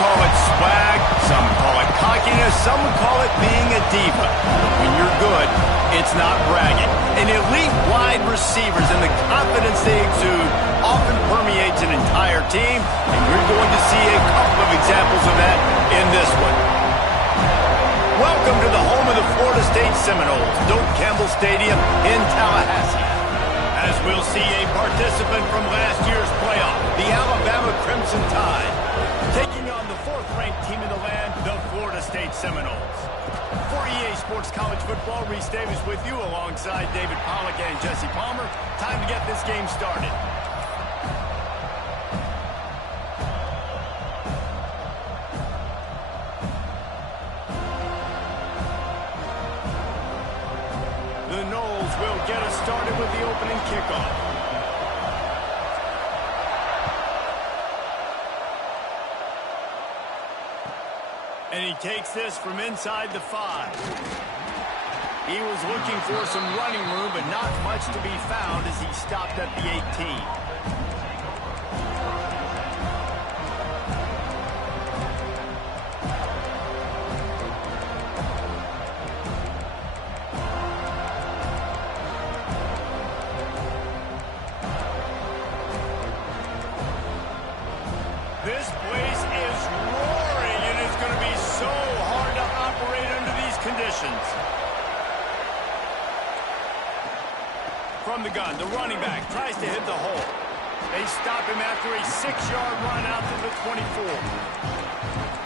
call it swag, some call it cockiness, some would call it being a diva. But when you're good, it's not bragging. And elite wide receivers and the confidence they exude often permeates an entire team, and you're going to see a couple of examples of that in this one. Welcome to the home of the Florida State Seminoles, Doak Campbell Stadium in Tallahassee. As we'll see a participant from last year's playoff, the Alabama Crimson Tide, taking on the fourth-ranked team in the land, the Florida State Seminoles. For EA Sports College Football, Reese Davis with you alongside David Pollack and Jesse Palmer. Time to get this game started. The Noles will get us started with the opening kickoff. And he takes this from inside the 5. He was looking for some running room, but not much to be found as he stopped at the 18. This place is roaring. It is going to be so hard to operate under these conditions. From the gun, the running back tries to hit the hole. They stop him after a 6-yard run out to the 24.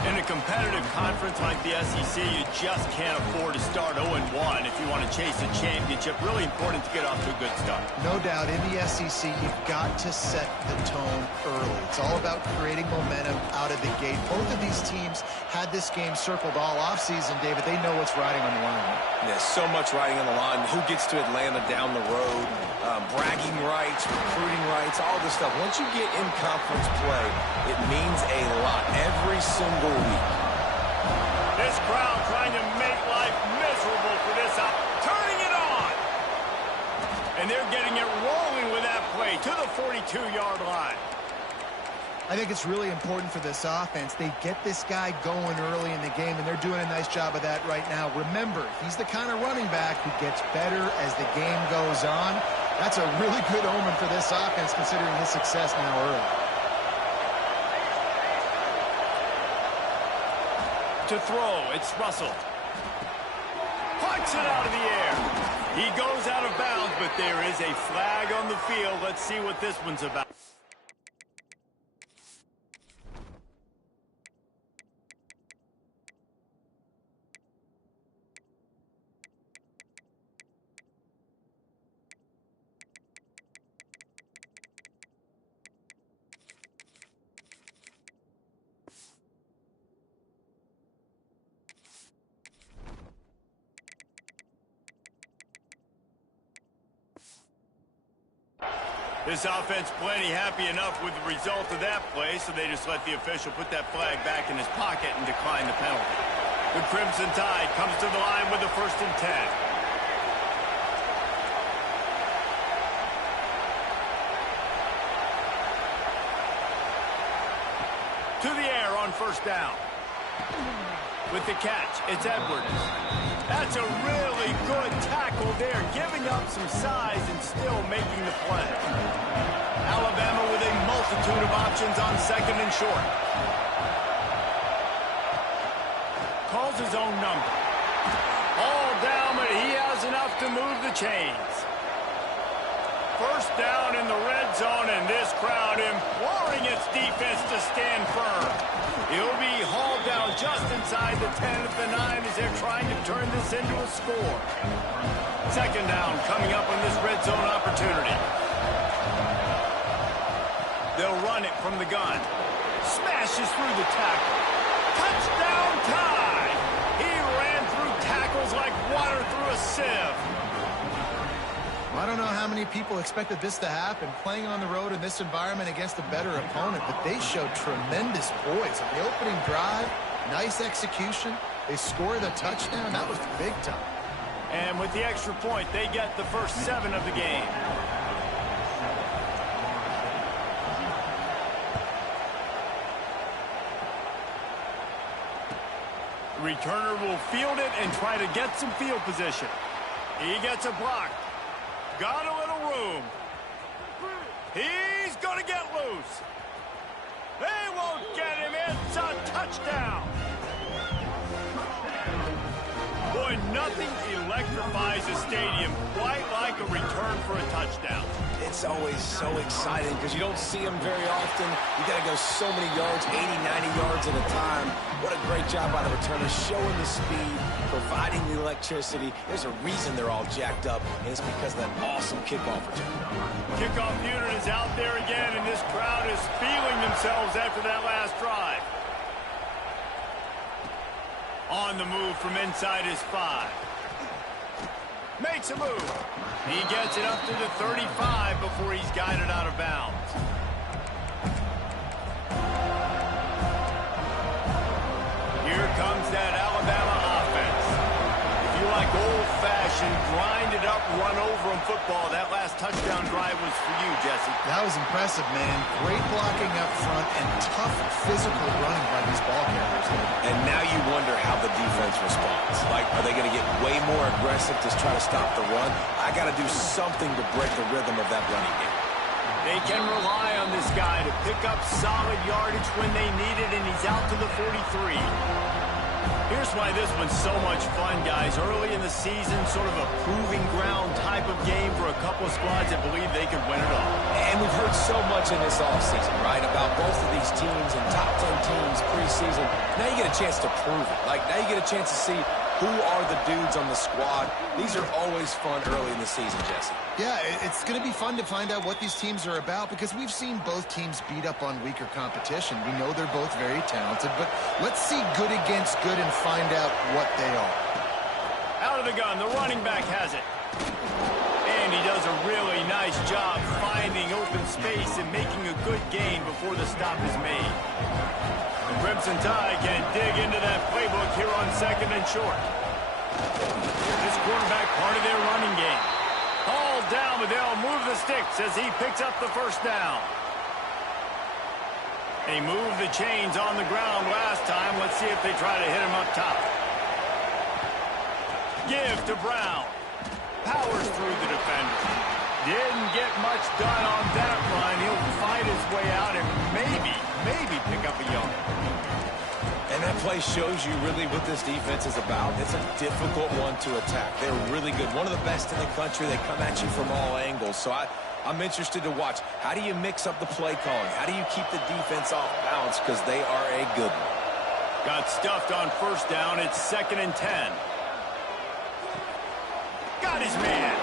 In a competitive conference like the SEC, you just can't afford to start 0-1 if you want to chase a championship. Really important to get off to a good start. No doubt, in the SEC, you've got to set the tone early. It's all about creating momentum out of the gate. Both of these teams had this game circled all offseason, David. They know what's riding on the line. There's so much riding on the line. Who gets to Atlanta down the road? Bragging rights, recruiting rights, all this stuff. Once you get in conference play, it means a lot every single week. This crowd trying to make life miserable for this up, turning it on. And they're getting it rolling with that play to the 42-yard line. I think it's really important for this offense. They get this guy going early in the game, and they're doing a nice job of that right now. Remember, he's the kind of running back who gets better as the game goes on. That's a really good omen for this offense, considering his success now early. To throw, it's Russell. Punch it out of the air. He goes out of bounds, but there is a flag on the field. Let's see what this one's about. This offense plenty happy enough with the result of that play, so they just let the official put that flag back in his pocket and decline the penalty. The Crimson Tide comes to the line with the 1st and 10. To the air on 1st down. With the catch, it's Edwards. That's a really good tackle there, giving up some size and still making the play. Alabama with a multitude of options on 2nd and short. Calls his own number. All down, but he has enough to move the chains. 1st down in the red zone, and this crowd imploring its defense to stand firm. He'll be hauled down just inside the 10 at the 9 as they're trying to turn this into a score. 2nd down coming up on this red zone opportunity. They'll run it from the gun. Smashes through the tackle. Touchdown Tide! He ran through tackles like water through a sieve. I don't know how many people expected this to happen, playing on the road in this environment against a better opponent, but they showed tremendous poise. On the opening drive, nice execution. They scored a touchdown. That was big time. And with the extra point, they get the first 7 of the game. The returner will field it and try to get some field position. He gets a block. Got a little room. He's going to get loose. They won't get him. It's a touchdown. Boy, nothing electrifies a stadium quite like a return for a touchdown. It's always so exciting because you don't see them very often. You got to go so many yards, 80, 90 yards at a time. What a great job by the returner, showing the speed, providing the electricity. There's a reason they're all jacked up, and it's because of that awesome kickoff return. Kickoff unit is out there again, and this crowd is feeling themselves after that last drive. On the move from inside his 5. Makes a move. He gets it up to the 35 before he's guided out of bounds. Here comes that Alabama offense. If you like old-fashioned, grind-it-up, run-over-'em football, that last touchdown drive was for you, Jesse. That was impressive, man. Great blocking up front and tough physical running by these ball carriers. And now you wonder how the defense responds. Like, are they going to get way more aggressive to try to stop the run? I got to do something to break the rhythm of that running game. They can rely on this guy to pick up solid yardage when they need it, and he's out to the 43. Here's why this one's so much fun, guys. Early in the season, sort of a proving ground type of game for a couple of squads that believe they can win it all. And we've heard so much in this offseason, right, about both of these teams and top 10 teams preseason. Now you get a chance to prove it. Like, now you get a chance to see who are the dudes on the squad. These are always fun early in the season, Jesse. Yeah, it's going to be fun to find out what these teams are about because we've seen both teams beat up on weaker competition. We know they're both very talented, but let's see good against good and find out what they are. Out of the gun, the running back has it. And he does a really nice job finding open space and making a good gain before the stop is made. The Crimson Tide can dig into that playbook here on 2nd and short. This quarterback part of their running game. Hauled down, but they'll move the sticks as he picks up the first down. They moved the chains on the ground last time. Let's see if they try to hit him up top. Give to Brown. Powers through the defender. Didn't get much done on that run. He'll fight his way out and maybe pick up a yard. And that play shows you really what this defense is about. It's a difficult one to attack. They're really good. One of the best in the country. They come at you from all angles. So I'm interested to watch. How do you mix up the play calling? How do you keep the defense off balance? Because they are a good one. Got stuffed on first down. It's 2nd and 10. Got his man.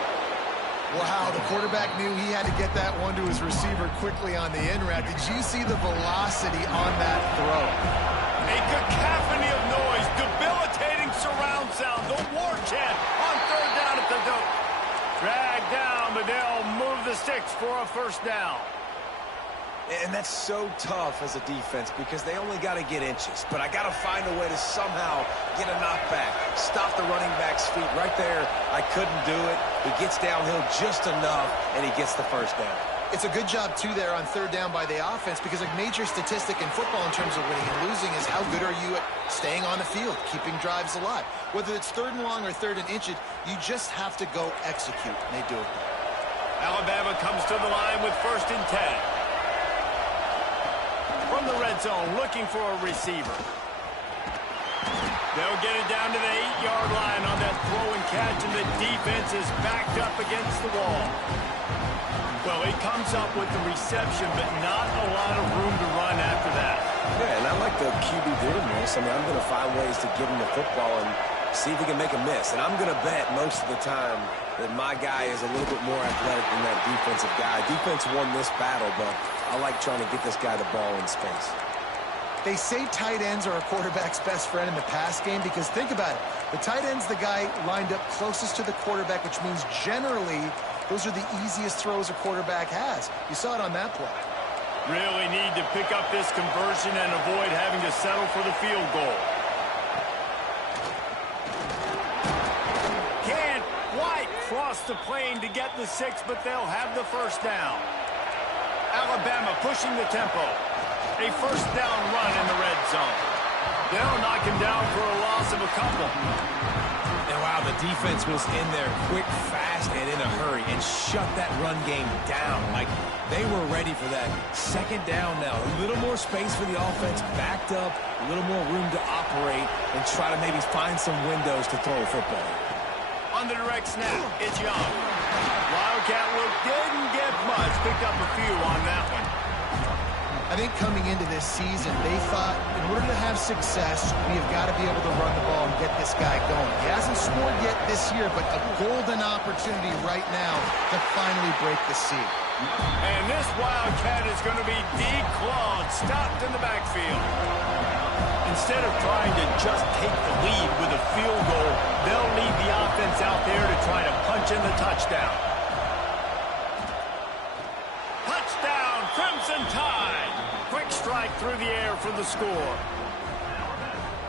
Wow, the quarterback knew he had to get that one to his receiver quickly on the in route. Did you see the velocity on that throw? A cacophony of noise, debilitating surround sound, the war chant on 3rd down at the dope. Dragged down, but they'll move the sticks for a first down. And that's so tough as a defense because they only got to get inches. But I got to find a way to somehow get a knockback, stop the running back's feet. Right there, I couldn't do it. He gets downhill just enough, and he gets the first down. It's a good job, too, there on 3rd down by the offense because a major statistic in football in terms of winning and losing is how good are you at staying on the field, keeping drives alive. Whether it's 3rd and long or 3rd and inches, you just have to go execute, and they do it. Alabama comes to the line with 1st and 10. From the red zone, looking for a receiver. They'll get it down to the 8-yard line on that throw and catch, and the defense is backed up against the wall. Well, he comes up with the reception, but not a lot of room to run after that. Yeah, and I like the QB doing this. I mean, I'm going to find ways to give him the football and see if he can make a miss. And I'm going to bet most of the time that my guy is a little bit more athletic than that defensive guy. Defense won this battle, but I like trying to get this guy the ball in space. They say tight ends are a quarterback's best friend in the pass game because think about it. The tight end's the guy lined up closest to the quarterback, which means generally those are the easiest throws a quarterback has. You saw it on that play. Really need to pick up this conversion and avoid having to settle for the field goal. Can't quite cross the plane to get the 6, but they'll have the first down. Alabama pushing the tempo. A first down run in the red zone. They'll knock him down for a loss. loss of a couple. And wow, the defense was in there quick, fast, and in a hurry and shut that run game down. Like, they were ready for that. Second down now. A little more space for the offense, backed up, a little more room to operate and try to maybe find some windows to throw a football. On the direct snap, it's Young. Wildcat look didn't get much. Picked up a few on that one. I think coming into this season, they thought in order to have success, we have got to be able to run the ball and get this guy going. He hasn't scored yet this year, but a golden opportunity right now to finally break the seal. And this Wildcat is going to be declawed, stopped in the backfield. Instead of trying to just take the lead with a field goal, they'll lead the offense out there to try to punch in the touchdown. Touchdown, Crimson Tide. Quick strike through the air for the score.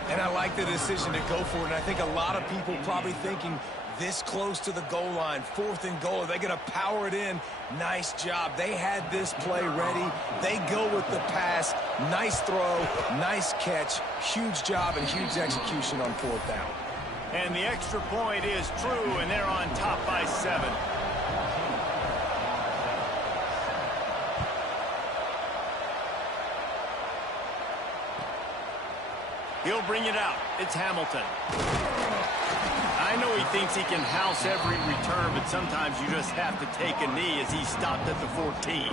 And I like the decision to go for it. And I think a lot of people probably thinking this close to the goal line, 4th and goal, are they going to power it in? Nice job. They had this play ready. They go with the pass. Nice throw, nice catch. Huge job and huge execution on 4th down. And the extra point is true, and they're on top by 7. He'll bring it out. It's Hamilton. I know he thinks he can house every return, but sometimes you just have to take a knee as he stopped at the 14.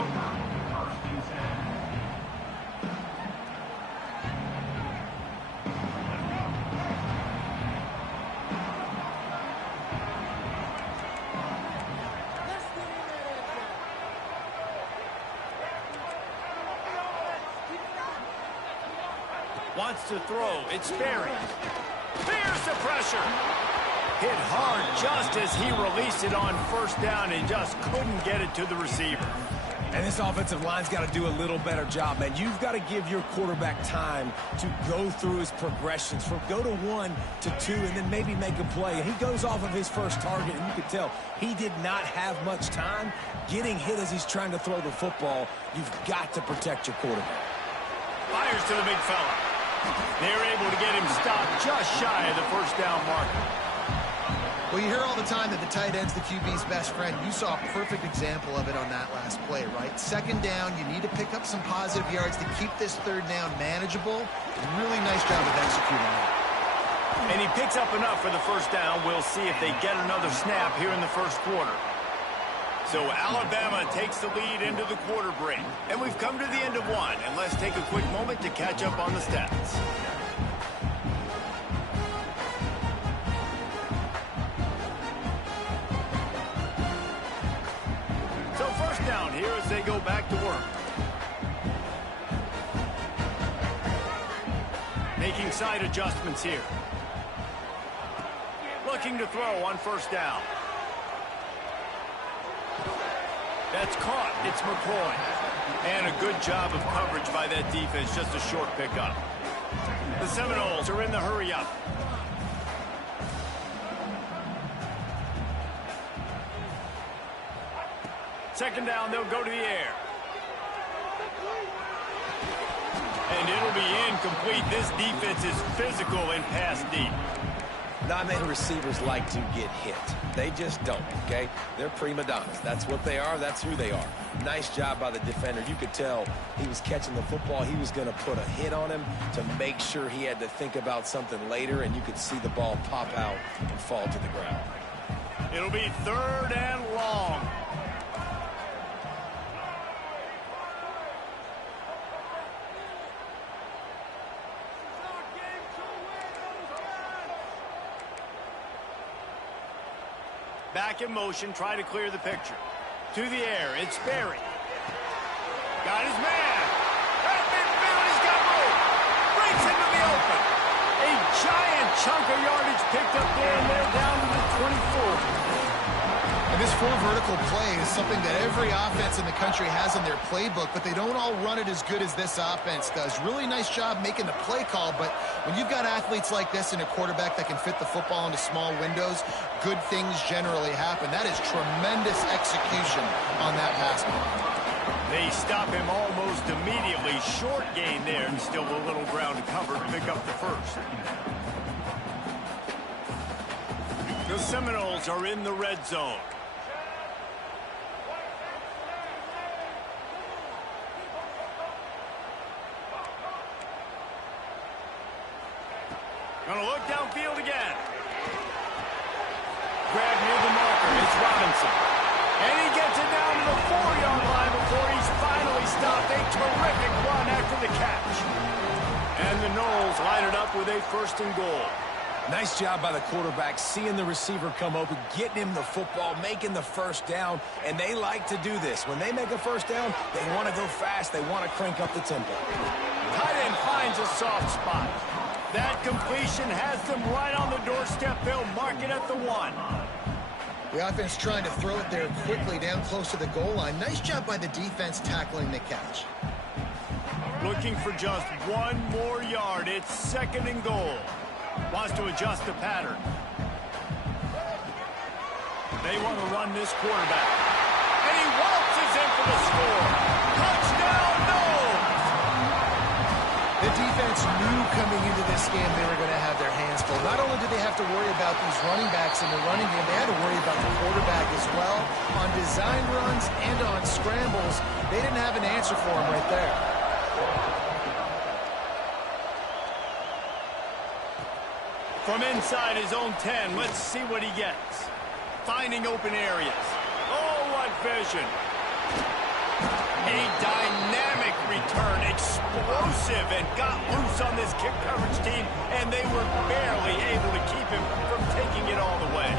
Wants to throw. It's Sperry. Fears the pressure. Hit hard just as he released it on 1st down and just couldn't get it to the receiver. And this offensive line's got to do a little better job, man. You've got to give your quarterback time to go through his progressions from go to 1 to 2 and then maybe make a play. And he goes off of his first target, and you can tell he did not have much time getting hit as he's trying to throw the football. You've got to protect your quarterback. Fires to the big fella. They're able to get him stopped just shy of the 1st down marker. Well, you hear all the time that the tight end's the QB's best friend. You saw a perfect example of it on that last play, right? 2nd down, you need to pick up some positive yards to keep this 3rd down manageable. Really nice job of executing that. And he picks up enough for the 1st down. We'll see if they get another snap here in the 1st quarter. So Alabama takes the lead into the quarter break. And we've come to the end of one. And let's take a quick moment to catch up on the stats. So 1st down here as they go back to work. Making side adjustments here. Looking to throw on 1st down. That's caught. It's McCoy. And a good job of coverage by that defense. Just a short pickup. The Seminoles are in the hurry up. Second down, they'll go to the air. And it'll be incomplete. This defense is physical and pass deep. Not many receivers like to get hit. They just don't, okay? They're prima donnas. That's what they are. That's who they are. Nice job by the defender. You could tell he was catching the football. He was going to put a hit on him to make sure he had to think about something later, and you could see the ball pop out and fall to the ground. It'll be 3rd and long. Back in motion, try to clear the picture. To the air, it's Sperry. Got his man. At midfield, he's got room. Breaks into the open. A giant chunk of yardage picked up there, and they're down to the 24. And this 4 vertical play is something that every offense in the country has in their playbook, but they don't all run it as good as this offense does. Really nice job making the play call, but when you've got athletes like this and a quarterback that can fit the football into small windows, good things generally happen. That is tremendous execution on that pass play. They stop him almost immediately. Short gain there, and still a little ground to cover to pick up the 1st. The Seminoles are in the red zone. Gonna look downfield again. Grab near the marker. It's Robinson. And he gets it down to the 4-yard line before he's finally stopped. A terrific run after the catch. And the Noles line it up with a 1st and goal. Nice job by the quarterback, seeing the receiver come open, getting him the football, making the 1st down, and they like to do this. When they make a 1st down, they want to go fast. They want to crank up the tempo. Tight end finds a soft spot. That completion has them right on the doorstep. They'll mark it at the 1. The offense trying to throw it there quickly down close to the goal line. Nice job by the defense tackling the catch. Looking for just 1 more yard. It's 2nd and goal. Wants to adjust the pattern. They want to run this quarterback. And he waltzes in for the score. Touchdown, Noles! The defense knew coming into this game they were going to have their hands full. Not only did they have to worry about these running backs in the running game, they had to worry about the quarterback as well. On design runs and on scrambles, they didn't have an answer for him right there. From inside his own 10, let's see what he gets. Finding open areas. Oh, what vision. A dynamic return, explosive, and got loose on this kick coverage team, and they were barely able to keep him from taking it all the way.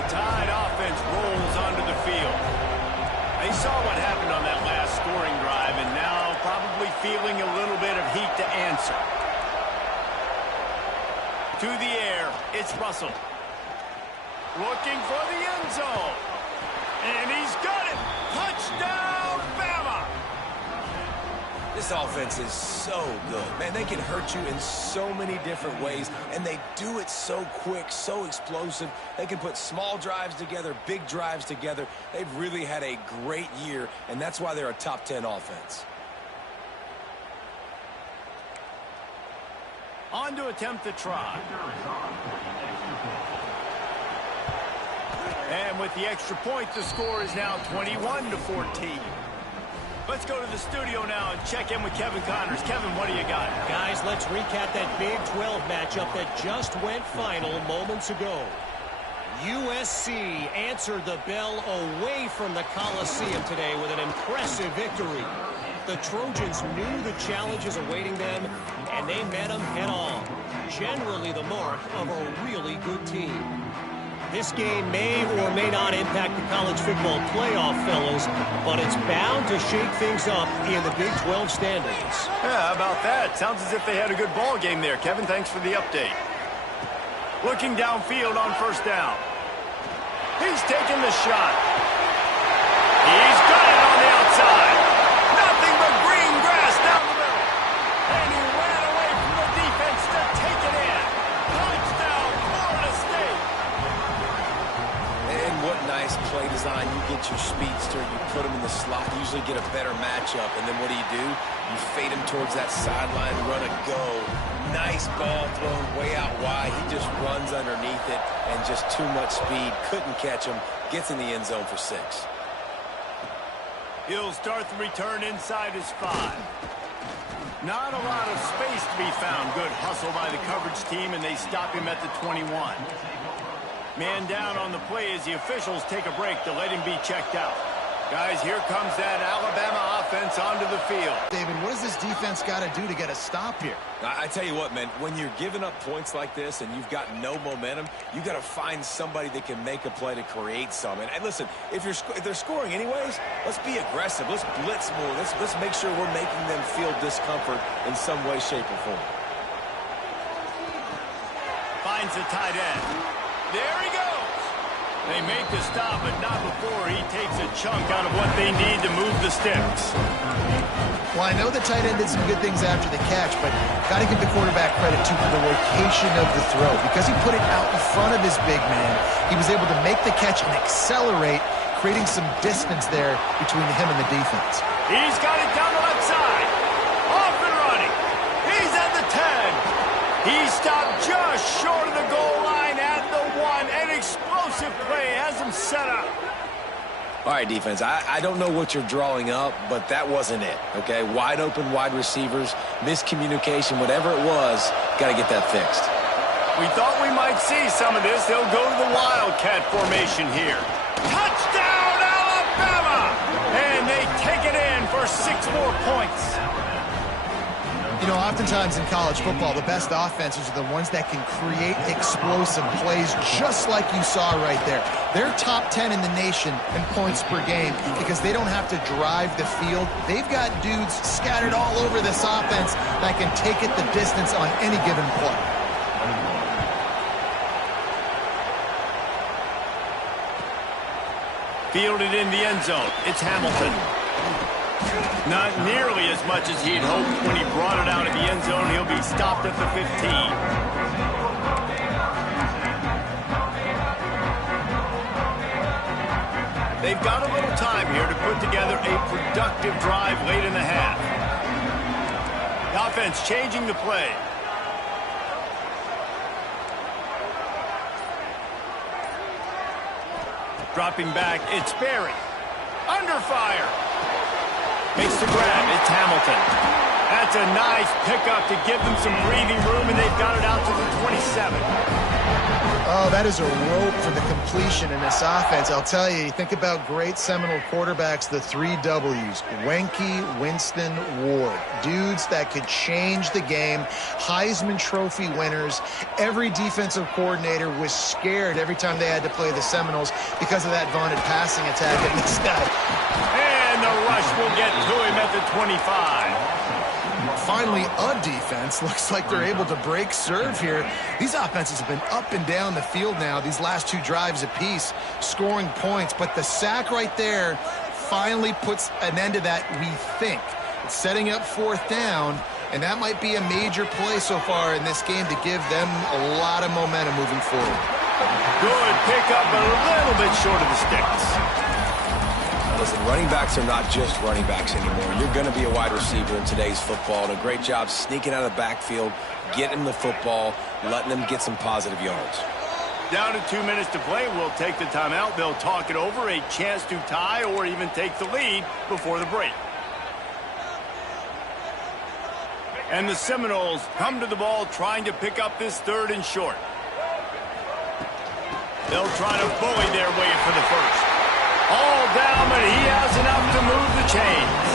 The Tide offense rolls onto the field. They saw what happened on that last scoring drive, and now probably feeling a little bit of heat to answer. To the air, it's Russell. Looking for the end zone. And he's got it. Touchdown, Bama! This offense is so good. Man, they can hurt you in so many different ways, and they do it so quick, so explosive. They can put small drives together, big drives together. They've really had a great year, and that's why they're a top 10 offense. On to attempt the try. And with the extra point, the score is now 21-14. Let's go to the studio now and check in with Kevin Connors. Kevin, what do you got? Guys, let's recap that Big 12 matchup that just went final moments ago. USC answered the bell away from the Coliseum today with an impressive victory. The Trojans knew the challenges awaiting them, and they met them head-on. Generally the mark of a really good team. This game may or may not impact the college football playoff, fellas, but it's bound to shake things up in the Big 12 standings. Yeah, how about that? Sounds as if they had a good ball game there. Kevin, thanks for the update. Looking downfield on 1st down. He's taking the shot. He's got it on the outside. Nothing but green grass down the middle. And he ran away from the defense to take it in. Touchdown, Florida State. And what nice play design. You get your speedster, you put him in the slot, usually get a better matchup. And then what do? You fade him towards that sideline, run a go. Nice ball thrown way out wide. He just runs underneath it and just too much speed. Couldn't catch him. Gets in the end zone for 6. He'll start the return inside his 5. Not a lot of space to be found. Good hustle by the coverage team, and they stop him at the 21. Man down on the play as the officials take a break to let him be checked out. Guys, here comes that Alabama offense onto the field. David, what does this defense got to do to get a stop here? I tell you what, man, when you're giving up points like this and you've got no momentum, you got to find somebody that can make a play to create some. And listen, if they're scoring anyways, let's be aggressive. Let's blitz more. Let's make sure we're making them feel discomfort in some way, shape, or form. Finds the tight end. There he goes. They make the stop, but not before he takes a chunk out of what they need to move the sticks. Well, I know the tight end did some good things after the catch, but got to give the quarterback credit, too, for the location of the throw. Because he put it out in front of his big man, he was able to make the catch and accelerate, creating some distance there between him and the defense. He's got it down the left side. Off and running. He's at He stopped just short of the goal line at the 1. An explosive play has him set up. All right, defense, I don't know what you're drawing up, but that wasn't it, okay? Wide open wide receivers, miscommunication, whatever it was, got to get that fixed. We thought we might see some of this. They'll go to the Wildcat formation here. Touchdown, Alabama! And they take it in for 6 more points. You know, oftentimes in college football, the best offenses are the ones that can create explosive plays just like you saw right there. They're top 10 in the nation in points per game because they don't have to drive the field. They've got dudes scattered all over this offense that can take it the distance on any given play. Fielded in the end zone. It's Hamilton. Not nearly as much as he'd hoped when he brought it out of the end zone. He'll be stopped at the 15. They've got a little time here to put together a productive drive late in the half. The offense changing the play. Dropping back, it's Berry. Under fire. Makes the grab, it's Hamilton. That's a nice pickup to give them some breathing room, and they've got it out to the 27. Oh, that is a rope for the completion in this offense. I'll tell you, think about great Seminole quarterbacks, the 3 W's. Wenke, Winston, Ward. Dudes that could change the game. Heisman Trophy winners. Every defensive coordinator was scared every time they had to play the Seminoles because of that vaunted passing attack of this guy. And the rush will get to him at the 25. Finally, a defense. Looks like they're able to break serve here. These offenses have been up and down the field now, these last 2 drives apiece, scoring points. But the sack right there finally puts an end to that, we think. It's setting up 4th down, and that might be a major play so far in this game to give them a lot of momentum moving forward. Good pickup, but a little bit short of the sticks. Listen, running backs are not just running backs anymore. You're going to be a wide receiver in today's football, and a great job sneaking out of the backfield, getting the football, letting them get some positive yards. Down to 2 minutes to play. We'll take the timeout. They'll talk it over, a chance to tie or even take the lead before the break. And the Seminoles come to the ball trying to pick up this 3rd and short. They'll try to bully their way for the first. All down, but he has enough to move the chains.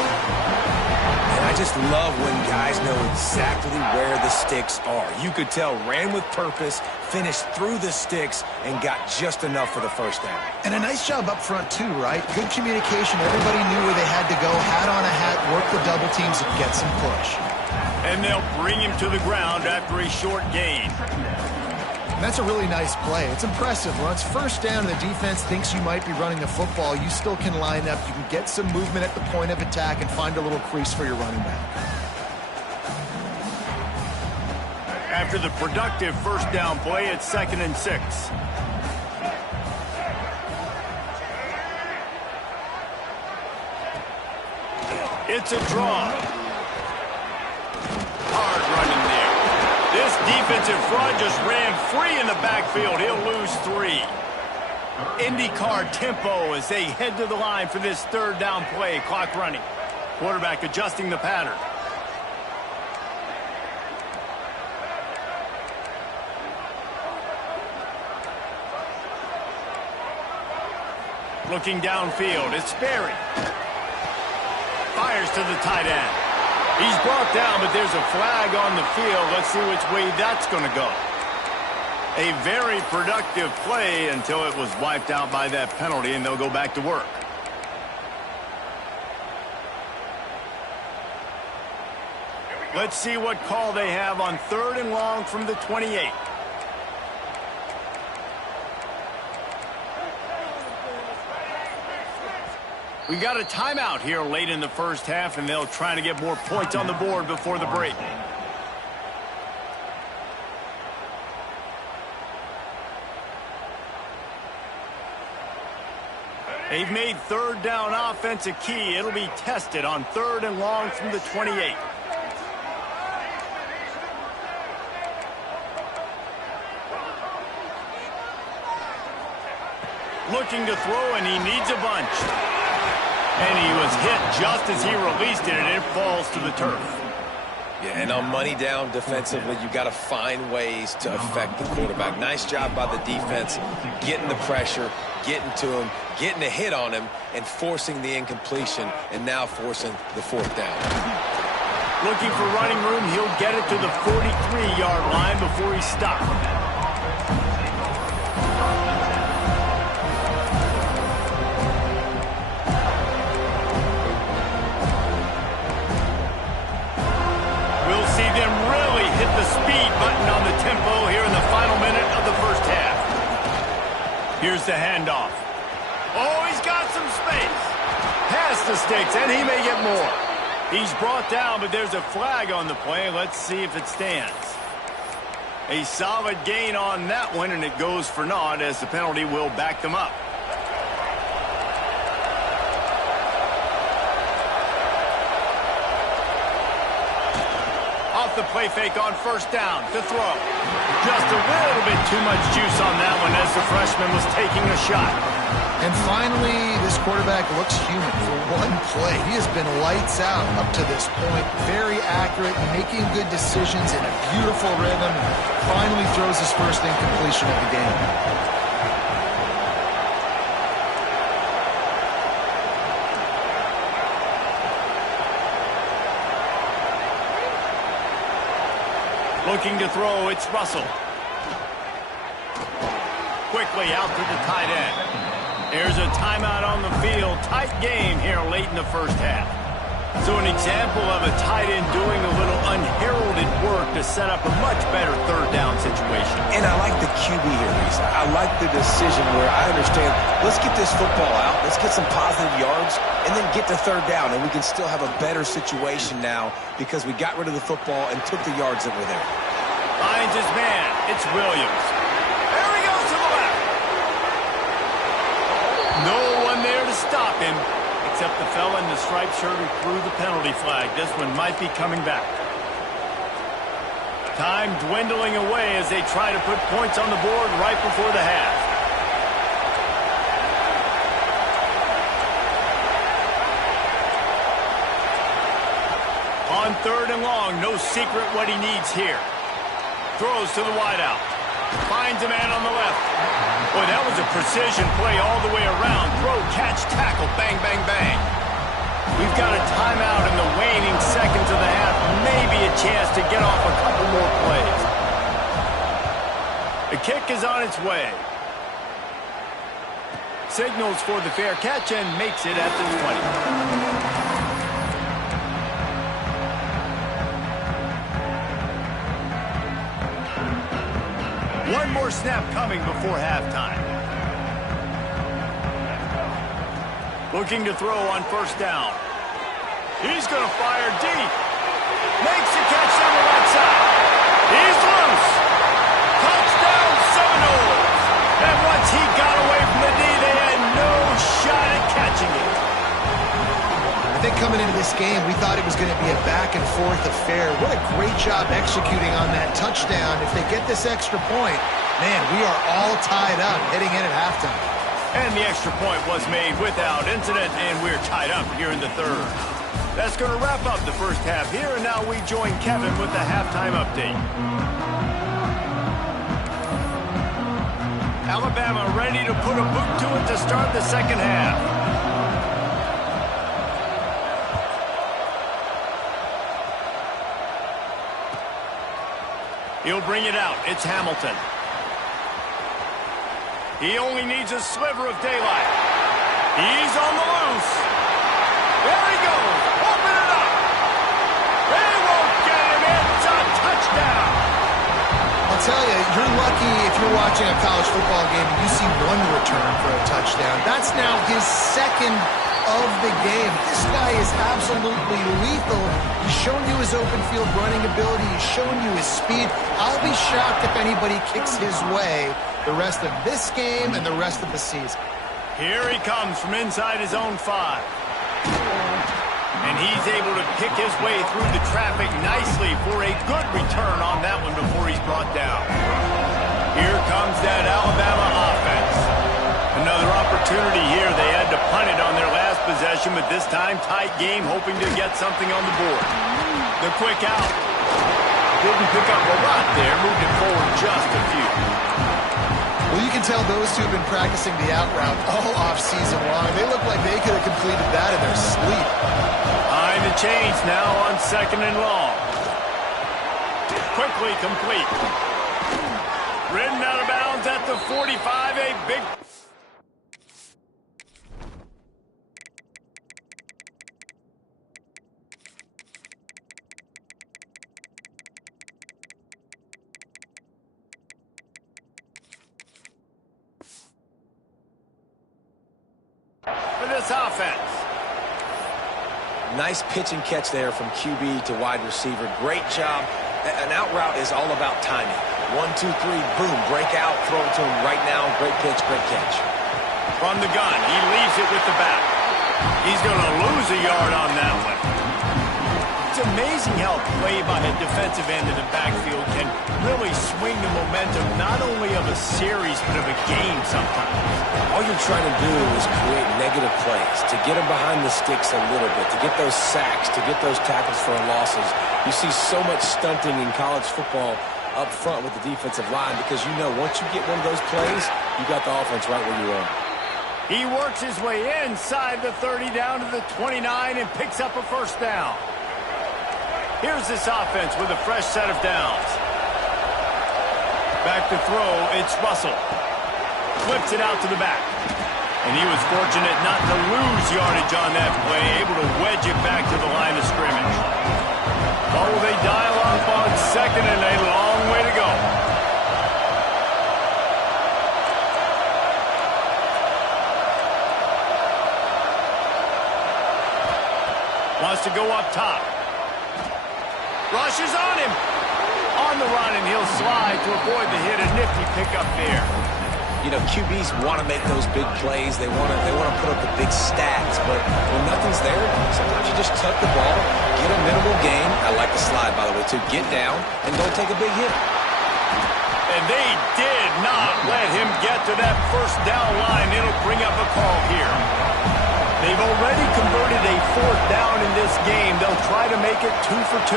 And I just love when guys know exactly where the sticks are. You could tell, ran with purpose, finished through the sticks, and got just enough for the first down. And a nice job up front, too, right? Good communication. Everybody knew where they had to go. Hat on a hat, work the double teams, and get some push. And they'll bring him to the ground after a short gain. And that's a really nice play. It's impressive. When it's 1st down and the defense thinks you might be running the football, you still can line up. You can get some movement at the point of attack and find a little crease for your running back. After the productive 1st down play, it's 2nd and 6. It's a draw. Hard running there. This defensive front just ran free in the backfield. He'll lose 3. IndyCar tempo as they head to the line for this 3rd down play. Clock running. Quarterback adjusting the pattern. Looking downfield, it's Berry. Fires to the tight end. He's brought down, but there's a flag on the field. Let's see which way that's going to go. A very productive play until it was wiped out by that penalty, and they'll go back to work. Let's see what call they have on 3rd and long from the 28. We got a timeout here late in the 1st half, and they'll try to get more points on the board before the break. They've made 3rd down offense a key. It'll be tested on 3rd and long from the 28. looking to throw, and he needs a bunch. And he was hit just as he released it, and it falls to the turf. Yeah, and on money down defensively, you got to find ways to affect the quarterback. Nice job by the defense, getting the pressure, getting to him, getting a hit on him, and forcing the incompletion, and now forcing the fourth down. Looking for running room, he'll get it to the 43-yard line before he's stopped. We'll see them really hit the speed button on the tempo here in the final minute of the first half. Here's the handoff. Oh, he's got some space. Past the sticks, and he may get more. He's brought down, but there's a flag on the play. Let's see if it stands. A solid gain on that one, and it goes for naught as the penalty will back them up. Off the play fake on first down to throw. Just a little bit too much juice on that one as the freshman was taking a shot. And finally, this quarterback looks human for one play. He has been lights out up to this point. Very accurate, making good decisions in a beautiful rhythm. And finally throws his first incompletion of the game. Looking to throw, it's Russell. Quickly out to the tight end. There's a timeout on the field. Tight game here late in the first half. So an example of a tight end doing a little unheralded work to set up a much better third down situation. And I like the QB here, Reese. I like the decision where I understand, let's get this football out, let's get some positive yards, and then get to third down, and we can still have a better situation now because we got rid of the football and took the yards that were there. Finds his man. It's Williams. There he goes to the left. No one there to stop him, except the fella in the striped shirt who threw the penalty flag. This one might be coming back. Time dwindling away as they try to put points on the board right before the half. On third and long, no secret what he needs here. Throws to the wideout. Finds a man on the left. Boy, that was a precision play all the way around. Throw, catch, tackle, bang, bang, bang. We've got a timeout in the waning seconds of the half. Maybe a chance to get off a couple more plays. The kick is on its way. Signals for the fair catch and makes it at the 20. One more snap coming before halftime. Looking to throw on first down. He's going to fire deep. Makes the catch on the right side. He's loose. Touchdown Seminoles. And once he got away from the knee, they had no shot at catching it. I think coming into this game, we thought it was going to be a back-and-forth affair. What a great job executing on that touchdown. If they get this extra point, man, we are all tied up heading in at halftime. And the extra point was made without incident, and we're tied up here in the third. That's going to wrap up the first half here, and now we join Kevin with the halftime update. Alabama ready to put a boot to it to start the second half. He'll bring it out. It's Hamilton. He only needs a sliver of daylight. He's on the loose. There he goes. Open it up. They won't get him. It's a touchdown. I'll tell you, you're lucky if you're watching a college football game and you see one return for a touchdown. That's now his second of the game. This guy is absolutely lethal. He's shown you his open field running ability. He's shown you his speed. I'll be shocked if anybody kicks his way the rest of this game and the rest of the season. Here he comes from inside his own 5. And he's able to pick his way through the traffic nicely for a good return on that one before he's brought down. Here comes that Alabama offense. Another opportunity here. They had to punt it on their last possession, but this time tight game, hoping to get something on the board. The quick out. Didn't pick up a lot there, moved it forward just a few. Well, you can tell those two have been practicing the out route all off-season long. They look like they could have completed that in their sleep. Behind the chains now on 2nd and long. Quickly complete. Ridden out of bounds at the 45, a big... for this offense. Nice pitch and catch there from QB to wide receiver. Great job. An out route is all about timing. 1, 2, 3, boom, break out, throw it to him right now. Great pitch, great catch. From the gun, he leaves it with the back. He's going to lose a yard on that one. It's amazing how play by a defensive end in the backfield can really swing the momentum not only of a series but of a game sometimes. All you're trying to do is create negative plays, to get them behind the sticks a little bit, to get those sacks, to get those tackles for losses. You see so much stunting in college football up front with the defensive line because you know once you get one of those plays, you got the offense right where you want. He works his way inside the 30 down to the 29 and picks up a first down. Here's this offense with a fresh set of downs. Back to throw, it's Russell. Flips it out to the back. And he was fortunate not to lose yardage on that play, able to wedge it back to the line of scrimmage. Oh, they dial up on 2nd and a long way to go. Wants to go up top. Rushes on him. On the run, and he'll slide to avoid the hit. A nifty pickup there. You know, QBs want to make those big plays. They want to put up the big stats. But when nothing's there, sometimes you just tuck the ball, get a minimal gain. I like the slide, by the way, too. Get down and don't take a big hit. And they did not let him get to that first down line. It'll bring up a call here. They've already converted a 4th down in this game. They'll try to make it 2 for 2.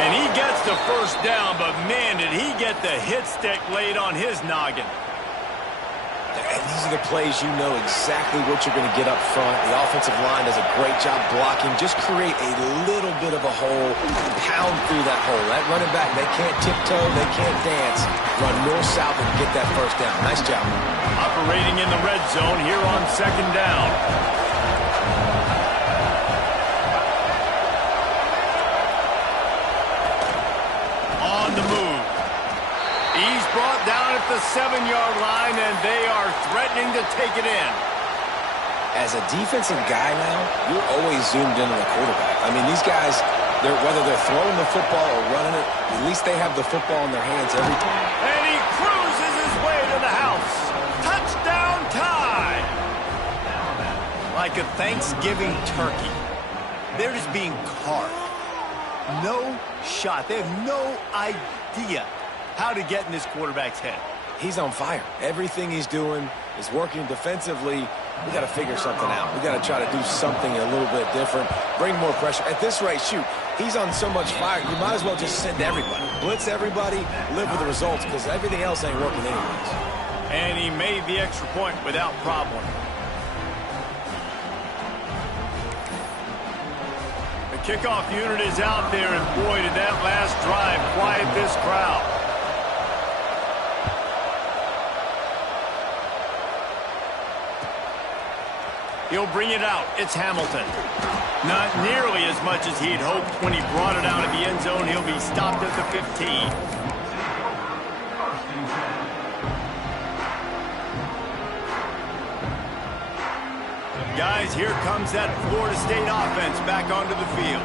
And he gets the first down, but man, did he get the hit stick laid on his noggin. And these are the plays you know exactly what you're going to get up front. The offensive line does a great job blocking. Just create a little bit of a hole, pound through that hole. That running back, they can't tiptoe, they can't dance. Run north-south and get that first down. Nice job. Operating in the red zone here on 2nd down. On the move. He's brought down at the 7-yard line, and they are threatening to take it in. As a defensive guy now, you're always zoomed in on the quarterback. I mean, these guys, whether they're throwing the football or running it, at least they have the football in their hands every time. And he cruises his way to the house. Touchdown time! Like a Thanksgiving turkey. They're just being carved. No shot. They have no idea how to get in this quarterback's head. He's on fire. Everything he's doing is working defensively. We got to figure something out. We got to try to do something a little bit different, bring more pressure. At this rate, shoot, he's on so much fire, you might as well just send everybody. Blitz everybody, live with the results, because everything else ain't working anyways. And he made the extra point without problem. The kickoff unit is out there, and boy, did that last drive quiet this crowd. He'll bring it out. It's Hamilton. Not nearly as much as he'd hoped when he brought it out of the end zone. He'll be stopped at the 15. Guys, here comes that Florida State offense back onto the field.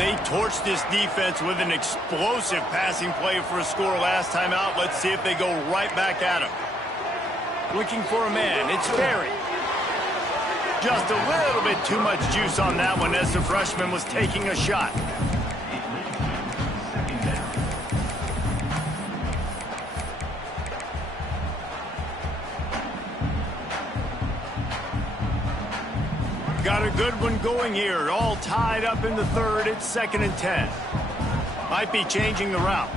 They torched this defense with an explosive passing play for a score last time out. Let's see if they go right back at him. Looking for a man. It's Ferry. Just a little bit too much juice on that one as the freshman was taking a shot. good one going here. All tied up in the third. It's 2nd and 10. Might be changing the route.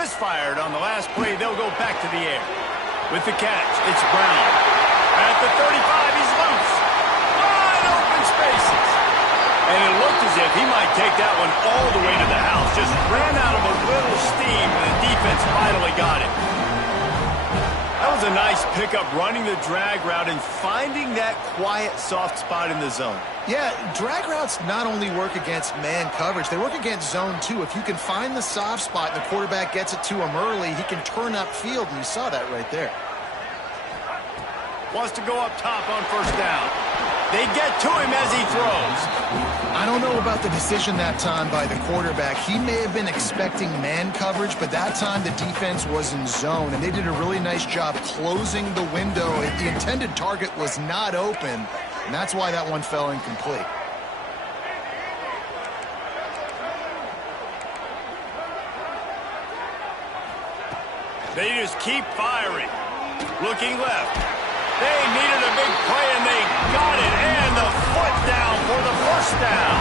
Misfired on the last play. They'll go back to the air. With the catch, it's Brown. At the 35, he's loose. Wide open spaces. And it looked as if he might take that one all the way to the house. Just ran out of a little steam, and the defense finally got it. That was a nice pickup, running the drag route and finding that quiet, soft spot in the zone. Yeah, drag routes not only work against man coverage, they work against zone too. If you can find the soft spot and the quarterback gets it to him early, he can turn upfield, and you saw that right there. Wants to go up top on 1st down. They get to him as he throws. I don't know about the decision that time by the quarterback. He may have been expecting man coverage, but that time the defense was in zone, and they did a really nice job closing the window. The intended target was not open, and that's why that one fell incomplete. They just keep firing. Looking left. They needed a big play, and they got it. And the foot down for the 1st down.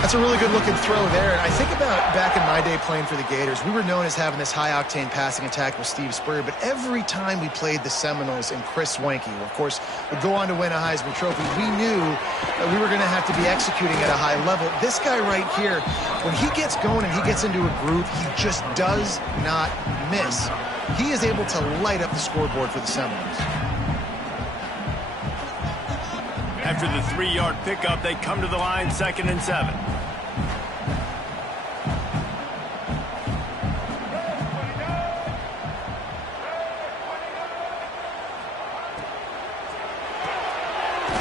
That's a really good-looking throw there. And I think about back in my day playing for the Gators, we were known as having this high-octane passing attack with Steve Spurrier, but every time we played the Seminoles and Chris Swanke, who, of course, would go on to win a Heisman Trophy, we knew that we were going to have to be executing at a high level. This guy right here, when he gets going and he gets into a groove, he just does not miss. He is able to light up the scoreboard for the Seminoles. After the 3-yard pickup, they come to the line, 2nd and 7.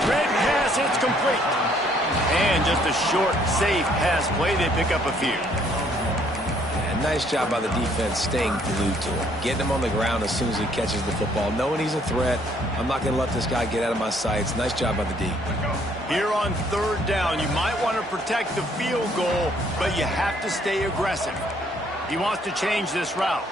Red pass, it's complete. And just a short, safe pass play. They pick up a few. Nice job by the defense staying glued to him. Getting him on the ground as soon as he catches the football. Knowing he's a threat. I'm not going to let this guy get out of my sights. Nice job by the D. Here on 3rd down, you might want to protect the field goal, but you have to stay aggressive. He wants to change this route.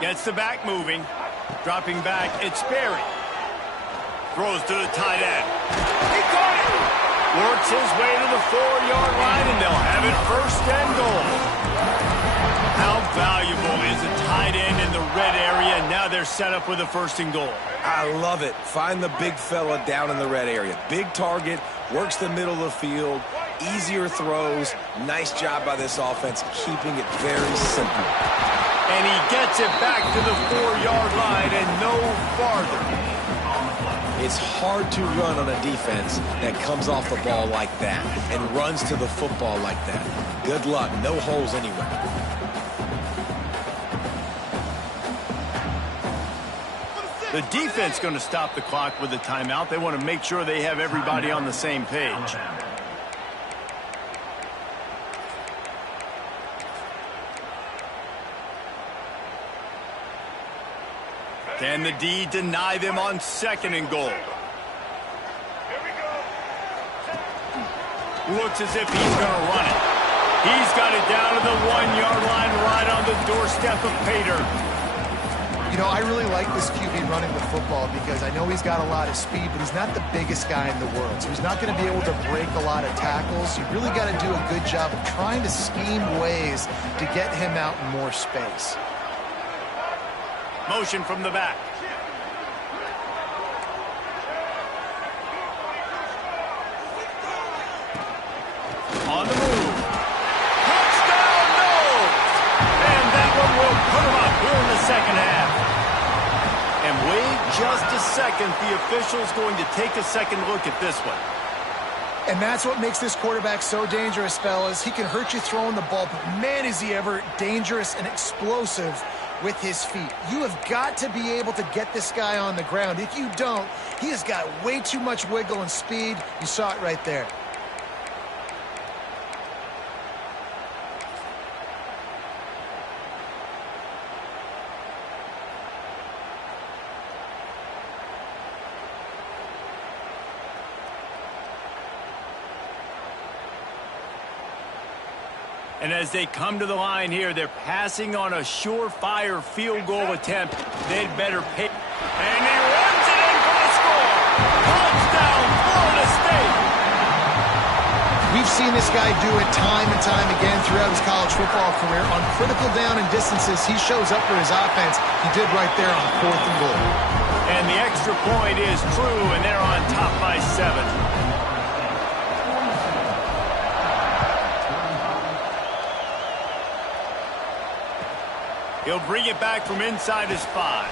Gets the back moving. Dropping back, it's Berry. Throws to the tight end. He caught it! Works his way to the 4-yard line, and they'll have it 1st and goal. How valuable is a tight end in the red area? Now they're set up with a 1st and goal. I love it. Find the big fella down in the red area. Big target, works the middle of the field, easier throws. Nice job by this offense, keeping it very simple. And he gets it back to the 4-yard line and no farther. It's hard to run on a defense that comes off the ball like that and runs to the football like that. Good luck. No holes anywhere. The defense going to stop the clock with a timeout. They want to make sure they have everybody on the same page. Can the D deny them on 2nd and goal? Looks as if he's going to run it. He's got it down to the 1-yard line, right on the doorstep of Pater. You know, I really like this QB running the football because I know he's got a lot of speed, but he's not the biggest guy in the world. So he's not going to be able to break a lot of tackles. You really got to do a good job of trying to scheme ways to get him out in more space. Motion from the back. On the move. Touchdown, no! And that one will put him up here in the 2nd half. And wait just a second. The official's going to take a second look at this one. And that's what makes this quarterback so dangerous, fellas. He can hurt you throwing the ball, but man, is he ever dangerous and explosive with his feet. You have got to be able to get this guy on the ground. If you don't, he has got way too much wiggle and speed. You saw it right there. And as they come to the line here, they're passing on a surefire field goal attempt. They'd better pay. And he runs it in for the score. Touchdown, Florida State. We've seen this guy do it time and time again throughout his college football career. On critical down and distances, he shows up for his offense. He did right there on 4th and goal. And the extra point is true, and they're on top by 7. He'll bring it back from inside his 5.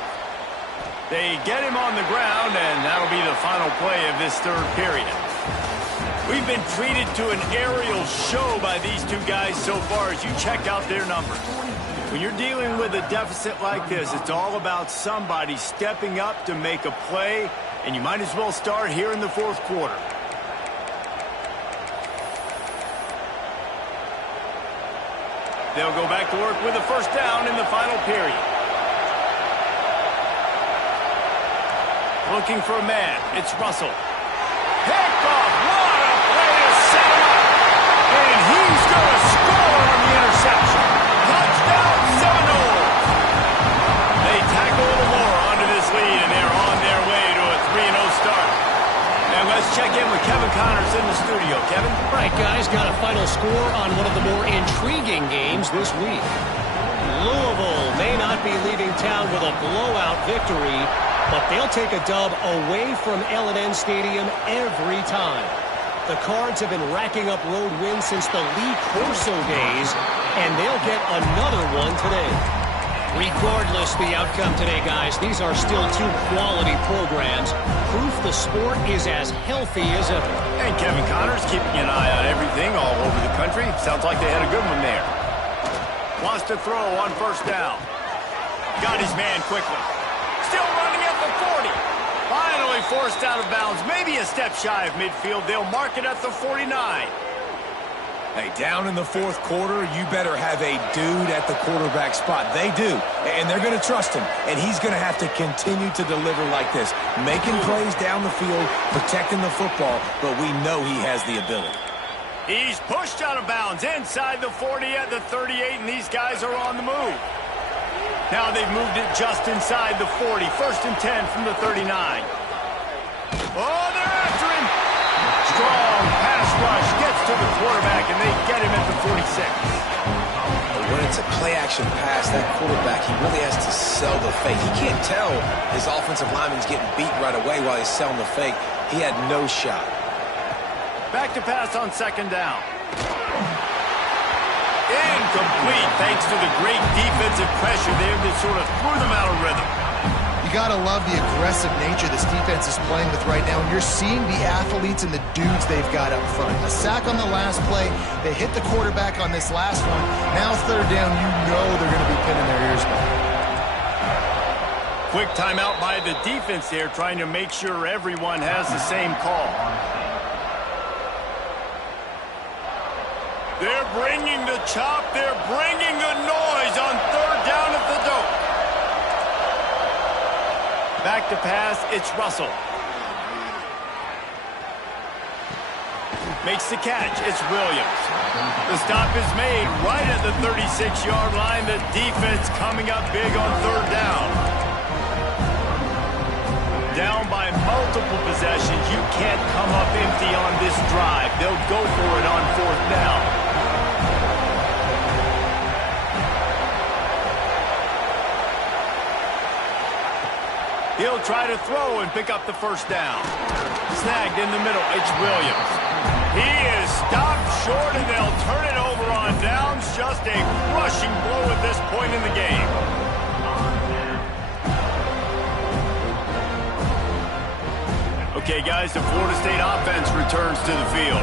They get him on the ground, and that'll be the final play of this 3rd period. We've been treated to an aerial show by these two guys so far as you check out their numbers. When you're dealing with a deficit like this, it's all about somebody stepping up to make a play, and you might as well start here in the 4th quarter. They'll go back to work with a 1st down in the final period. Looking for a man. It's Russell. Picked off. What a play to set him up. And he's going to score on the interception. Touchdown, Seminoles. They tack a little more onto this lead, and they're on their way to a 3-0 start. And let's check in with Kevin Connors in the studio. Kevin? Right, guys, got a final score on one of the more intriguing games this week. Louisville may not be leaving town with a blowout victory, but they'll take a dub away from L&N Stadium every time. The Cards have been racking up road wins since the Lee Corso days, and they'll get another one today. Regardless the outcome today, guys, these are still 2 quality programs. Proof the sport is as healthy as ever. And Kevin Connors keeping an eye on everything all over the country. Sounds like they had a good one there. Wants to throw on 1st down. Got his man quickly. Still running at the 40. Finally forced out of bounds. Maybe a step shy of midfield. They'll mark it at the 49. Hey, down in the 4th quarter, you better have a dude at the quarterback spot. They do, and they're going to trust him, and he's going to have to continue to deliver like this, making plays down the field, protecting the football, but we know he has the ability. He's pushed out of bounds inside the 40 at the 38, and these guys are on the move. Now they've moved it just inside the 40. 1st and 10 from the 39. Oh, they're after him. Strong pass rush gets to the quarterback, and they get him at the 46. When it's a play-action pass, that quarterback, he really has to sell the fake. He can't tell his offensive lineman's getting beat right away while he's selling the fake. He had no shot. Back to pass on 2nd down. Incomplete thanks to the great defensive pressure there that sort of threw them out of rhythm. You got to love the aggressive nature this defense is playing with right now, and you're seeing the athletes and the dudes they've got up front. A sack on the last play. They hit the quarterback on this last one. Now 3rd down, you know they're going to be pinning their ears back. Quick timeout by the defense there, trying to make sure everyone has the same call. They're bringing the chop. They're bringing the noise on 3rd down at the dope. Back to pass, it's Russell. Makes the catch, it's Williams. The stop is made right at the 36-yard line. The defense coming up big on 3rd down. Down by multiple possessions. You can't come up empty on this drive. They'll go for it on 4th down. He'll try to throw and pick up the 1st down. Snagged in the middle, it's Williams. He is stopped short, and they'll turn it over on downs. Just a crushing blow at this point in the game. Okay, guys, the Florida State offense returns to the field.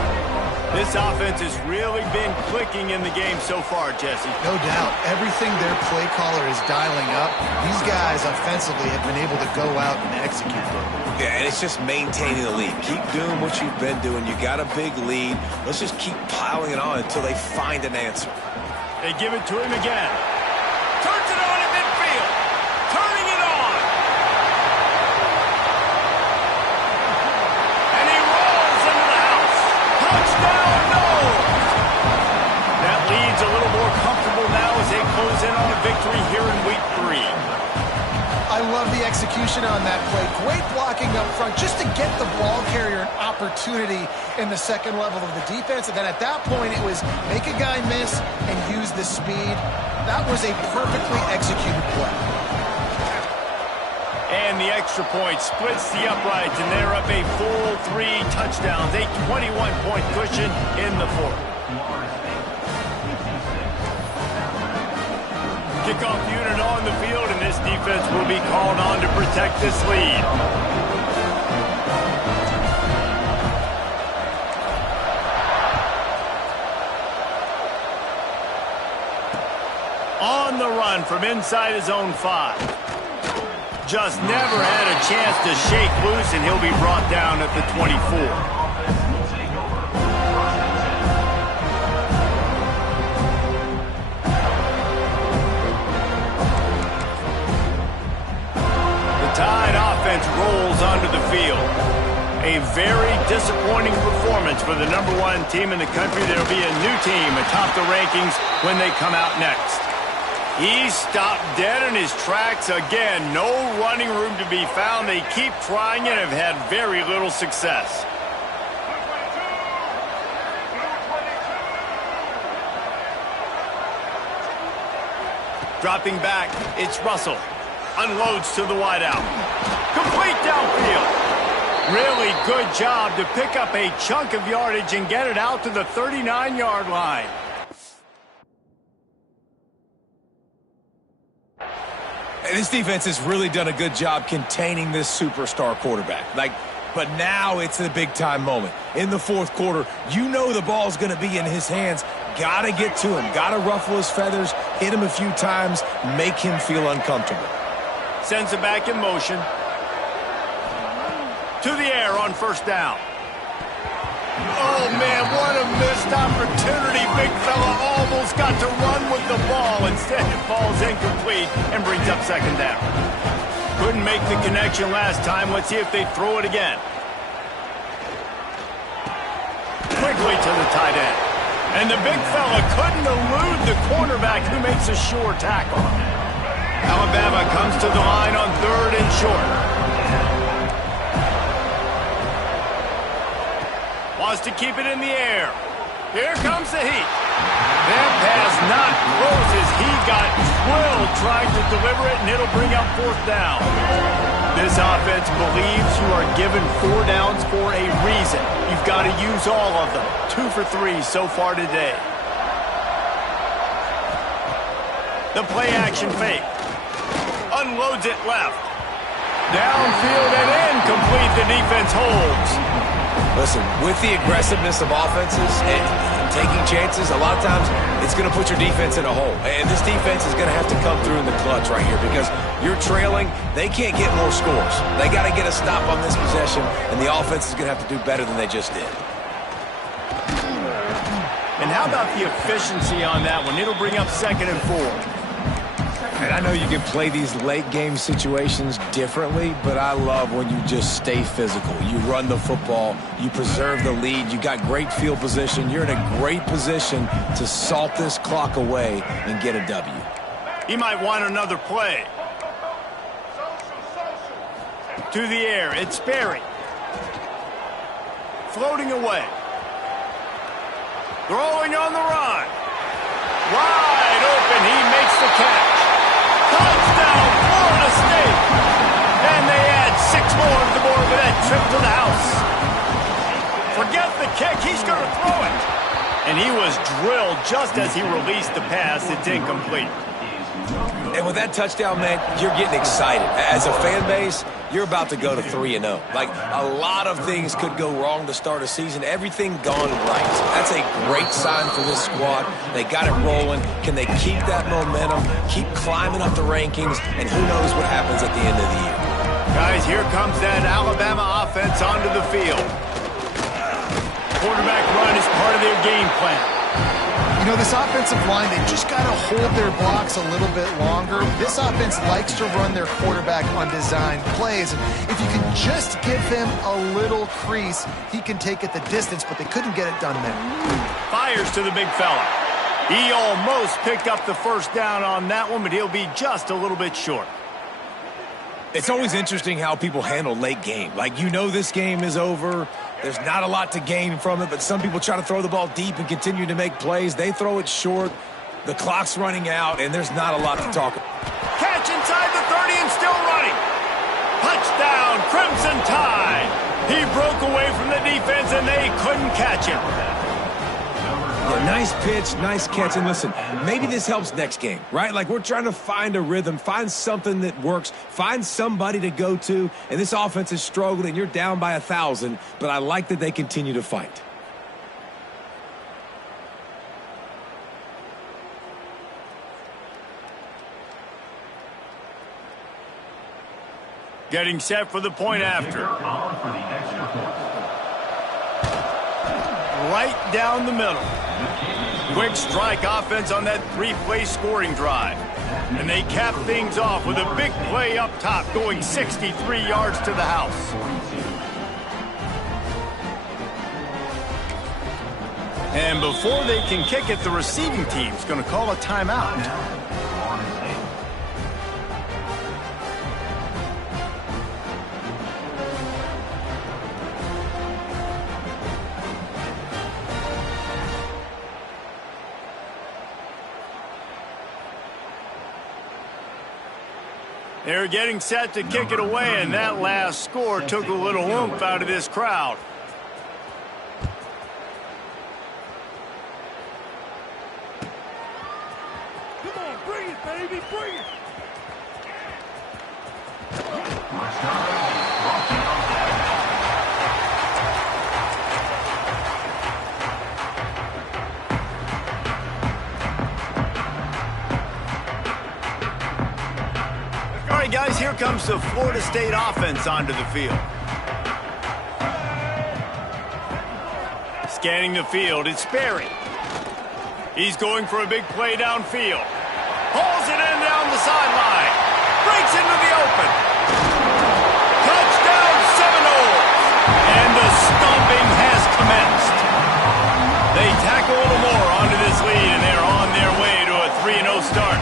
This offense has really been clicking in the game so far, Jesse. No doubt. Everything their play caller is dialing up, these guys offensively have been able to go out and execute. Yeah, and it's just maintaining the lead. Keep doing what you've been doing. You got a big lead. Let's just keep piling it on until they find an answer. They give it to him again. Turns it on in midfield. Turning it on. And he rolls into the house. Touchdown, no! That lead's a little love the execution on that play. Great blocking up front just to get the ball carrier an opportunity in the second level of the defense. And then at that point, it was make a guy miss and use the speed. That was a perfectly executed play. And the extra point splits the uprights, and they're up a full 3 touchdowns, a 21-point cushion in the fourth. Kickoff unit on the field, and this defense will be called on to protect this lead. On the run from inside his own 5. Just never had a chance to shake loose, and he'll be brought down at the 24. The Tide offense rolls onto the field. A very disappointing performance for the #1 team in the country. There'll be a new team atop the rankings when they come out next. He stopped dead in his tracks again. No running room to be found. They keep trying and have had very little success. Dropping back, it's Russell. Unloads to the wideout. Complete downfield. Really good job to pick up a chunk of yardage and get it out to the 39-yard line. This defense has really done a good job containing this superstar quarterback. But now it's the big-time moment. In the fourth quarter, you know the ball's going to be in his hands. Got to get to him. Got to ruffle his feathers, hit him a few times, make him feel uncomfortable. Sends it back in motion. To the air on first down. Oh, man, what a missed opportunity. Big fella almost got to run with the ball. Instead, it falls incomplete and brings up second down. Couldn't make the connection last time. Let's see if they throw it again. Quickly to the tight end. And the big fella couldn't elude the cornerback who makes a sure tackle. Alabama comes to the line on 3rd and short. Wants to keep it in the air. Here comes the heat. That pass not close as he got drilled trying to deliver it, and it'll bring up 4th down. This offense believes you are given 4 downs for a reason. You've got to use all of them. 2 for 3 so far today. The play action fake. Unloads it left. Downfield and incomplete. The defense holds. Listen, with the aggressiveness of offenses and taking chances, a lot of times it's going to put your defense in a hole. And this defense is going to have to come through in the clutch right here because you're trailing. They can't get more scores. They got to get a stop on this possession, and the offense is going to have to do better than they just did. And how about the efficiency on that one? It'll bring up 2nd and 4. And I know you can play these late-game situations differently, but I love when you just stay physical. You run the football. You preserve the lead. You got great field position. You're in a great position to salt this clock away and get a W. He might want another play. To the air, it's Berry. Floating away. Throwing on the run. Wide open, he makes the catch. Touchdown, Florida State. And they add 6 more to the board with that trip to the house. Forget the kick, he's going to throw it. And he was drilled just as he released the pass. It's incomplete. And with that touchdown, man, you're getting excited. As a fan base, you're about to go to 3-0. Like, a lot of things could go wrong to start a season. Everything gone right. That's a great sign for this squad. They got it rolling. Can they keep that momentum, keep climbing up the rankings, and who knows what happens at the end of the year. Guys, here comes that Alabama offense onto the field. Quarterback run is part of their game plan. You know, this offensive line, they just got to hold their blocks a little bit longer. This offense likes to run their quarterback on design plays. And if you can just give him a little crease, he can take it the distance, but they couldn't get it done there. Fires to the big fella. He almost picked up the first down on that one, but he'll be just a little bit short. It's always interesting how people handle late game. Like, you know this game is over. There's not a lot to gain from it, but some people try to throw the ball deep and continue to make plays. They throw it short. The clock's running out, and there's not a lot to talk about. Catch inside the 30 and still running. Touchdown, Crimson Tide. He broke away from the defense, and they couldn't catch him. Yeah, nice pitch, nice catch. And listen, maybe this helps next game, right? Like, we're trying to find a rhythm, find something that works, find somebody to go to. And this offense has struggled, and you're down by 1,000. But I like that they continue to fight. Getting set for the point after. Right down the middle. Quick strike offense on that three-play scoring drive. And they cap things off with a big play up top going 63 yards to the house. And before they can kick it, the receiving team's going to call a timeout. They're getting set to kick it away, and that last score took a little oomph out of this crowd. Come on, bring it, baby, bring it! Guys, here comes the Florida State offense onto the field. Scanning the field, it's Sperry. He's going for a big play downfield. Pulls it in down the sideline. Breaks into the open. Touchdown Seminoles. And the stomping has commenced. They tack a little more onto this lead, and they're on their way to a 3-0 start.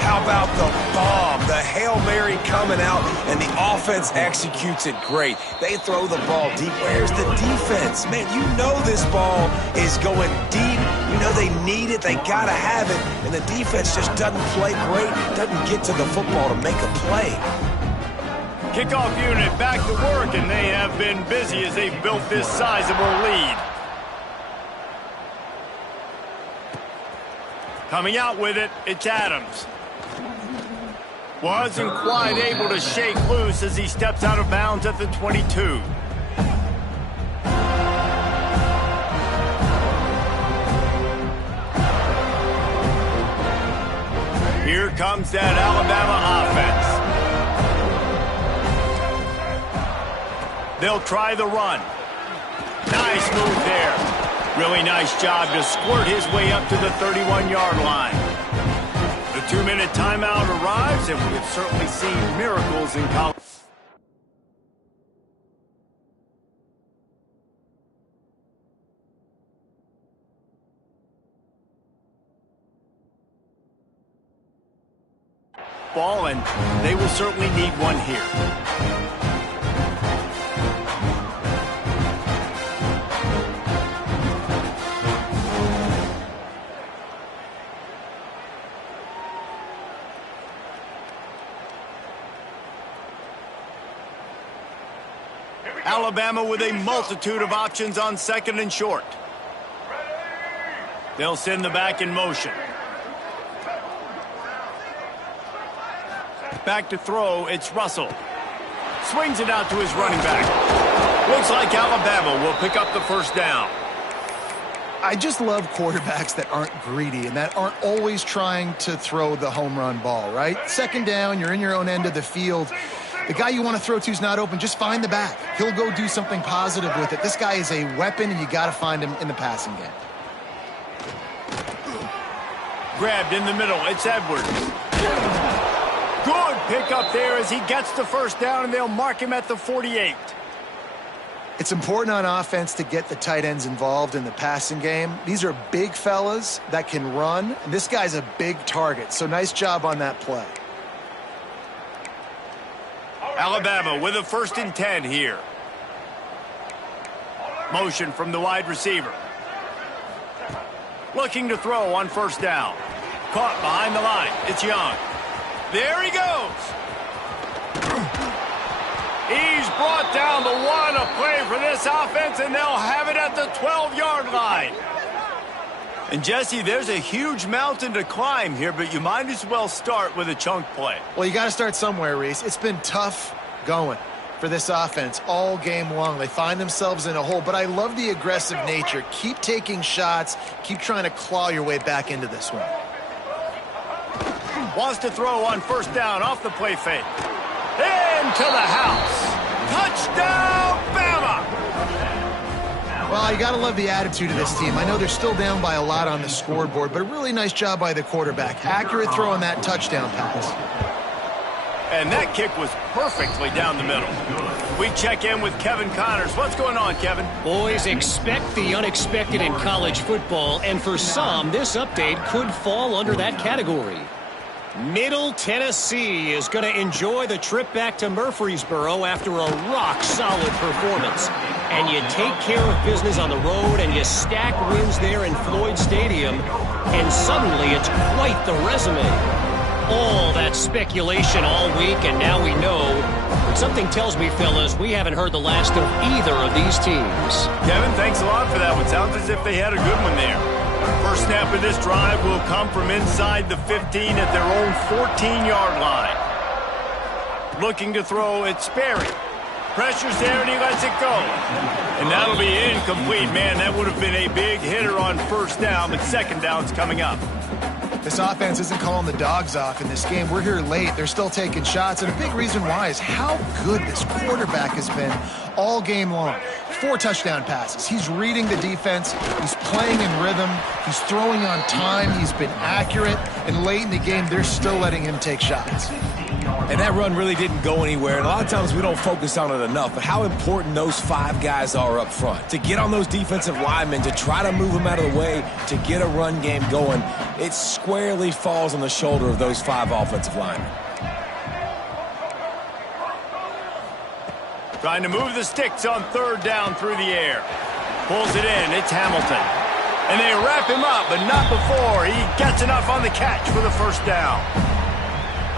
How about the bomb, the Hail Mary coming out, and the offense executes it great. They throw the ball deep. Where's the defense? Man, you know this ball is going deep. You know they need it. They got to have it. And the defense just doesn't play great, doesn't get to the football to make a play. Kickoff unit back to work, and they have been busy as they've built this sizable lead. Coming out with it, it's Adams. Wasn't quite able to shake loose as he steps out of bounds at the 22. Here comes that Alabama offense. They'll try the run. Nice move there. Really nice job to squirt his way up to the 31-yard line. The 2-minute timeout arrives, and we have certainly seen miracles in college. Ball, and they will certainly need one here. Alabama with a multitude of options on second and short. They'll send the back in motion. Back to throw, it's Russell. Swings it out to his running back. Looks like Alabama will pick up the first down. I just love quarterbacks that aren't greedy and that aren't always trying to throw the home run ball, right? Second down, you're in your own end of the field. The guy you want to throw to is not open. Just find the back. He'll go do something positive with it. This guy is a weapon, and you got to find him in the passing game. Grabbed in the middle. It's Edwards. Good pick up there as he gets the first down, and they'll mark him at the 48. It's important on offense to get the tight ends involved in the passing game. These are big fellas that can run, and this guy's a big target, so nice job on that play. Alabama with a 1st and 10 here. Motion from the wide receiver. Looking to throw on 1st down. Caught behind the line. It's Young. There he goes. He's brought down the 1, a play for this offense, and they'll have it at the 12-yard line. And, Jesse, there's a huge mountain to climb here, but you might as well start with a chunk play. Well, you got to start somewhere, Reese. It's been tough going for this offense all game long. They find themselves in a hole, but I love the aggressive nature. Keep taking shots. Keep trying to claw your way back into this one. Wants to throw on 1st down off the play fake. Into the house. Touchdown, Bama! Well, you got to love the attitude of this team. I know they're still down by a lot on the scoreboard, but a really nice job by the quarterback. Accurate throw on that touchdown pass. And that kick was perfectly down the middle. We check in with Kevin Connors. What's going on, Kevin? Boys, expect the unexpected in college football, and for some, this update could fall under that category. Middle Tennessee is going to enjoy the trip back to Murfreesboro after a rock-solid performance. And you take care of business on the road and you stack wins there in Floyd Stadium, and suddenly it's quite the resume. All that speculation all week, and now we know. But something tells me, fellas, we haven't heard the last of either of these teams. Kevin, thanks a lot for that one. Sounds as if they had a good one there. First snap of this drive will come from inside the 15 at their own 14-yard line. Looking to throw, it's Sperry. Pressure's there, and he lets it go. And that'll be incomplete. Man, that would have been a big hitter on 1st down, but 2nd down's coming up. This offense isn't calling the dogs off in this game. We're here late. They're still taking shots, and a big reason why is how good this quarterback has been all game long. 4 touchdown passes. He's reading the defense. He's playing in rhythm. He's throwing on time. He's been accurate. And late in the game, they're still letting him take shots. And that run really didn't go anywhere. And a lot of times we don't focus on it enough, but how important those 5 guys are up front. To get on those defensive linemen, to try to move them out of the way, to get a run game going, it squarely falls on the shoulder of those 5 offensive linemen. Trying to move the sticks on 3rd down through the air. Pulls it in. It's Hamilton. And they wrap him up, but not before he gets enough on the catch for the 1st down.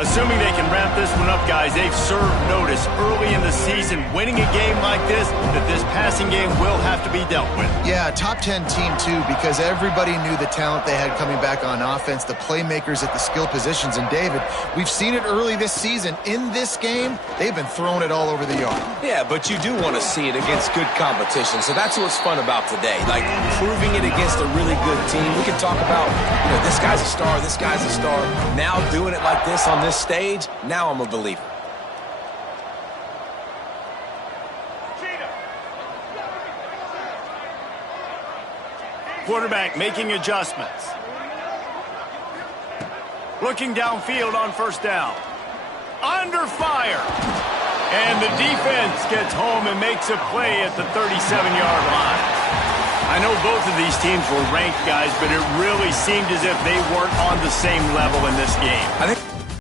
Assuming they can wrap this one up, guys, they've served notice early in the season, winning a game like this, that this passing game will have to be dealt with. Yeah, top 10 team, too, because everybody knew the talent they had coming back on offense, the playmakers at the skill positions. And, David, we've seen it early this season. In this game, they've been throwing it all over the yard. Yeah, but you do want to see it against good competition, so that's what's fun about today, like proving it against a really good team. We can talk about, this guy's a star, this guy's a star. Now doing it like this on this stage, now I'm a believer. Quarterback making adjustments. Looking downfield on 1st down. Under fire. And the defense gets home and makes a play at the 37-yard line. I know both of these teams were ranked, guys, but it really seemed as if they weren't on the same level in this game. I think